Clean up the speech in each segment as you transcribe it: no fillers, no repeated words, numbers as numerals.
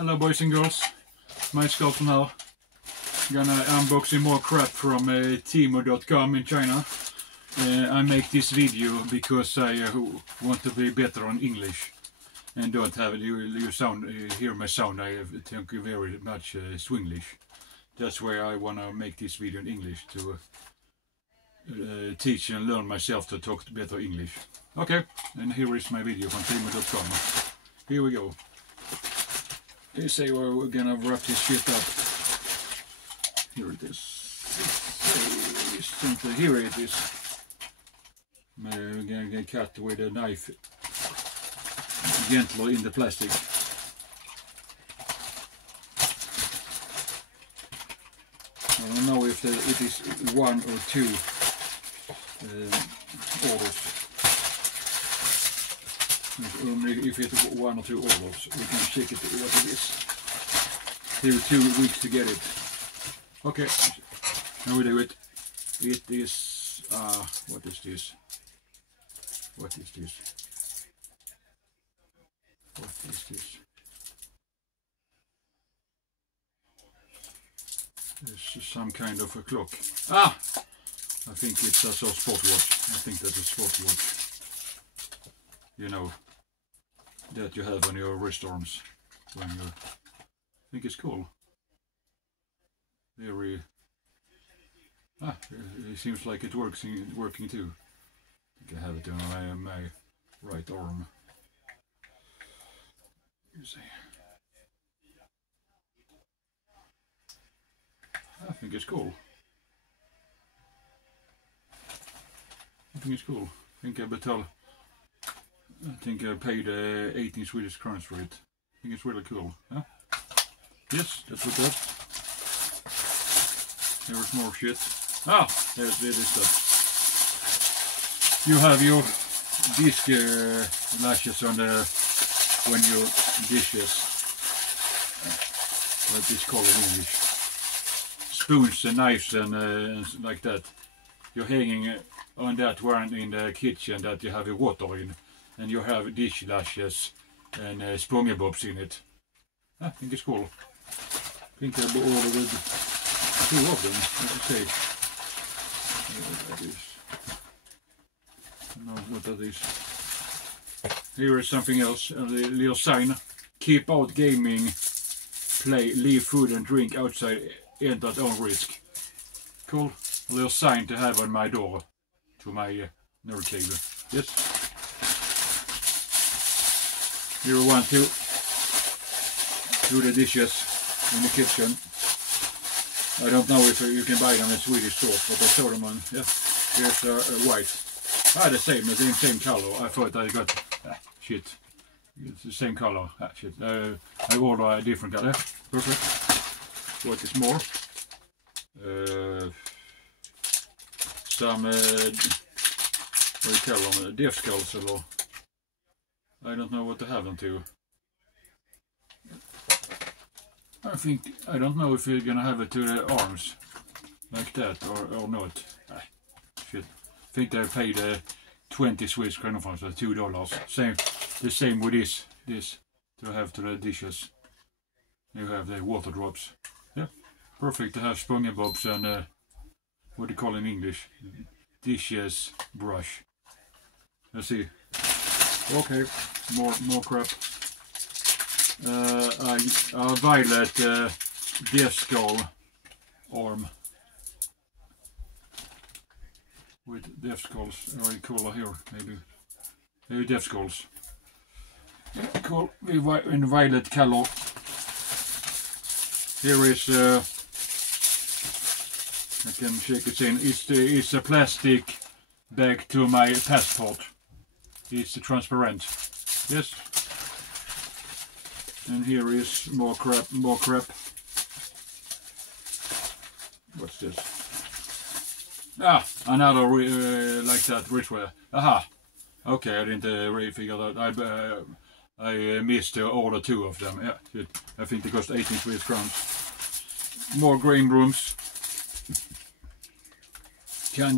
Hello boys and girls, my Sculptor now. Gonna unboxing more crap from Temu.com in China. I make this video because I want to be better on English and don't have you sound hear my sound. I think very much Swinglish. That's why I wanna make this video in English to teach and learn myself to talk better English. Okay, and here is my video from Temu.com. Here we go. They say we're gonna wrap this shit up. Here it is. Simply, here it is. We're gonna get cut with a knife gently in the plastic. I don't know if it is one or two orders. If it's one or two orders, we can check it what it is. Here 2 weeks to get it. Okay, now we do it. It is what is this? What is this? What is this? This is some kind of a clock. Ah! I think it's a sport watch. I think that's a sport watch. You know, that you have on your wrist arms when you. I think it's cool. Very. It seems like it working too. I think I have it on my right arm. You see. I think it's cool. I think it's cool. I think I paid 18 Swedish crowns for it. I think it's really cool. Huh? Yes, that's what that. There's more shit. Ah, there's stuff. You have your disc lashes on the when you dishes. What is called in English? Spoons and knives and like that. You're hanging on that one in the kitchen that you have your water in. And you have dish lashes and SpongeBob's in it. I think it's cool. I think I ordered 2 of them. Let's see. That is. I don't know what that is. Here is something else. A little sign. Keep out gaming. Play. Leave food and drink outside. Enter at own risk. Cool. A little sign to have on my door. To my nerd cave. Yes. Here we want to do the dishes in the kitchen. I don't know if you can buy them in Swedish stores, but I saw them on, yeah, here's a white. The same color. I thought I got, shit, it's the same color, shit. I ordered a different color, perfect. What is more? Some, what do you call them, death skulls or I don't know what to have them to. I don't know if you're gonna have it to the arms like that or not. Shit. I think they paid 20 Swedish kronor for it, so $2. The same with this to have to the dishes. You have the water drops. Yeah, perfect to have SpongeBob's and what do you call in English? Dishes brush. Let's see. Okay, more crap. A violet death skull arm with death skulls. Very cool here, maybe death skulls. Yeah, cool. In violet color. Here is I can shake it in. It's a plastic bag to my passport. It's transparent. Yes. And here is more crap. What's this? Another like that wristwear. Aha. Okay, I didn't really figure that. I missed order 2 of them. Yeah, I think they cost 18 Swedish crowns. More green brooms. Can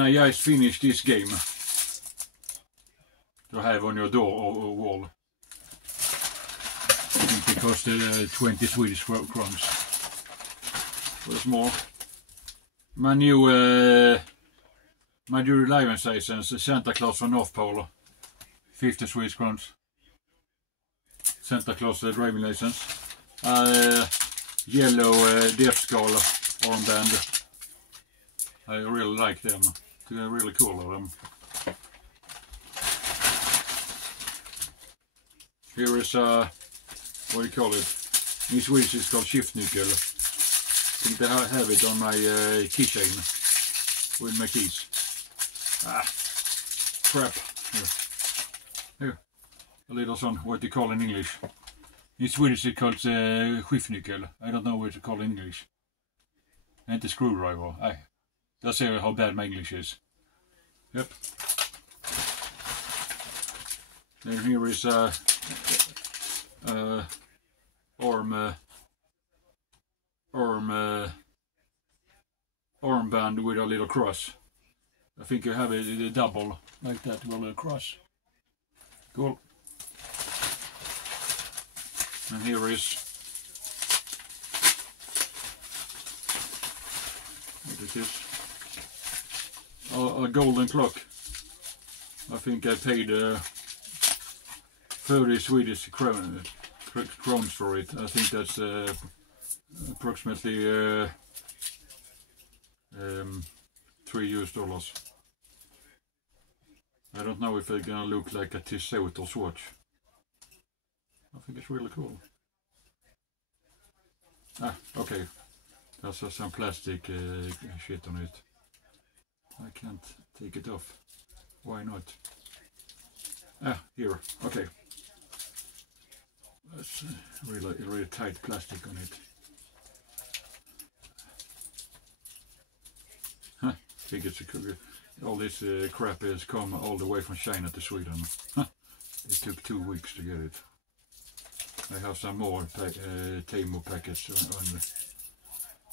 I just finish this game? To have on your door or wall. think they costed 20 Swedish crowns. What's more, my new driving license, Santa Claus from North Pole, 50 Swedish crowns. Santa Claus driving license. Yellow Death Skull armband. I really like them. They're really cool of them. Here is what do you call it? In Swedish it's called skiftnyckel. I think they have it on my keychain with my keys. Crap. Here. A little son, what do you call in English? In Swedish it's called skiftnyckel. I don't know what to call in English. And the screwdriver. That's how bad my English is. Yep. Then here is armband with a little cross. I think you have a double like that with a little cross. Cool. And here is what is this? A golden clock. I think I paid 30 Swedish crowns for it. I think that's approximately $3. I don't know if it's gonna look like a Tissot's watch. I think it's really cool. Okay. There's some plastic shit on it. I can't take it off. Why not? Here. Okay. That's really tight plastic on it. I think it's all this crap has come all the way from China to Sweden. It took 2 weeks to get it. I have some more Temu packets on.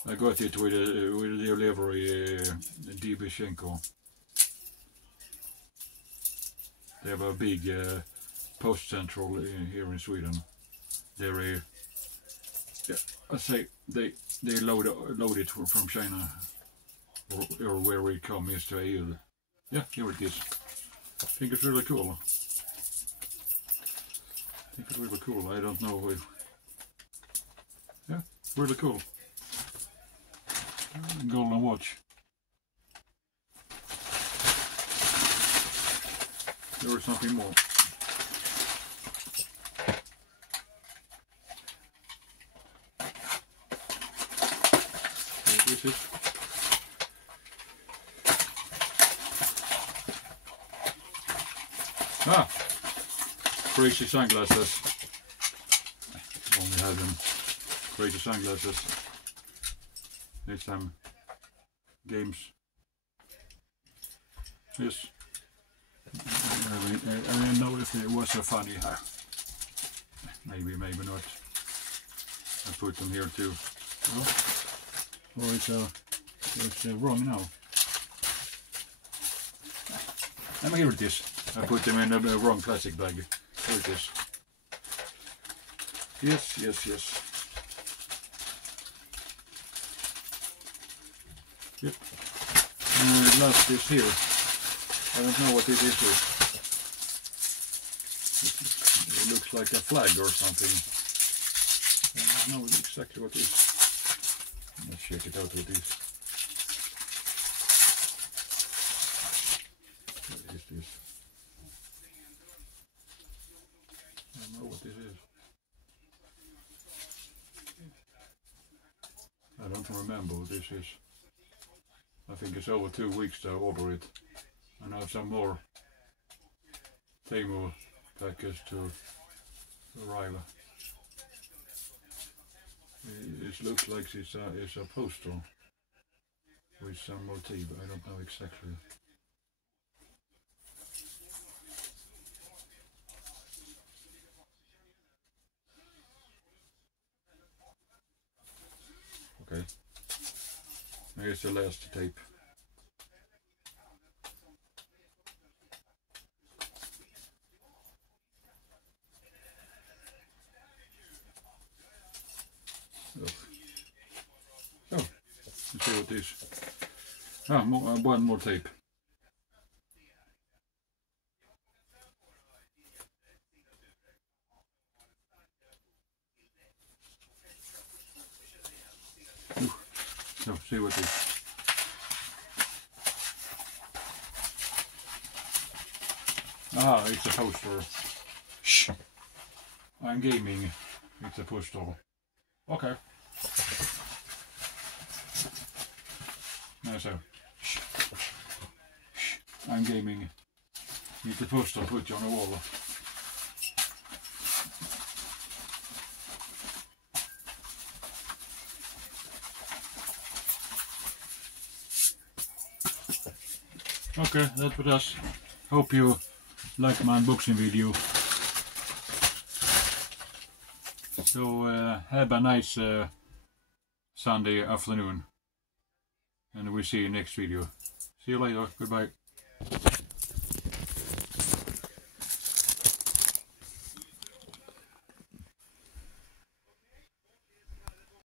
I got it with a delivery DB Schenker. They have a big post central here in Sweden. They're I say they load it from China or where it comes to EU. Yeah, here it is. I think it's really cool. I don't know if... Yeah, really cool. Golden watch. There is something more. This is. Crazy sunglasses. Only have them. Crazy sunglasses. There's some games. Yes. I don't know if it was so funny here. Maybe not. I put them here too. Or it's wrong now. Here it is. I put them in the wrong plastic bag. Here it is. Yes. Yep. And last is here. I don't know what it is. It looks like a flag or something. I don't know exactly what it is. Let's check it out what it is. What is this? I don't know what this is. I don't remember what this is. I think it's over 2 weeks to order it. And I have some more Temu packets to arrive. It looks like it's a poster with some motif, I don't know exactly. Okay, here's the last tape. this? Ah, one more tape. So see what this. Ah, it's a poster. Shh. I'm gaming. It's a poster. Okay. No, so. Shh. Shh. I'm gaming. It's a poster. Put you on the wall. Okay, that was us. Hope you like my unboxing video. So have a nice Sunday afternoon, and we'll see you next video. See you later. Goodbye.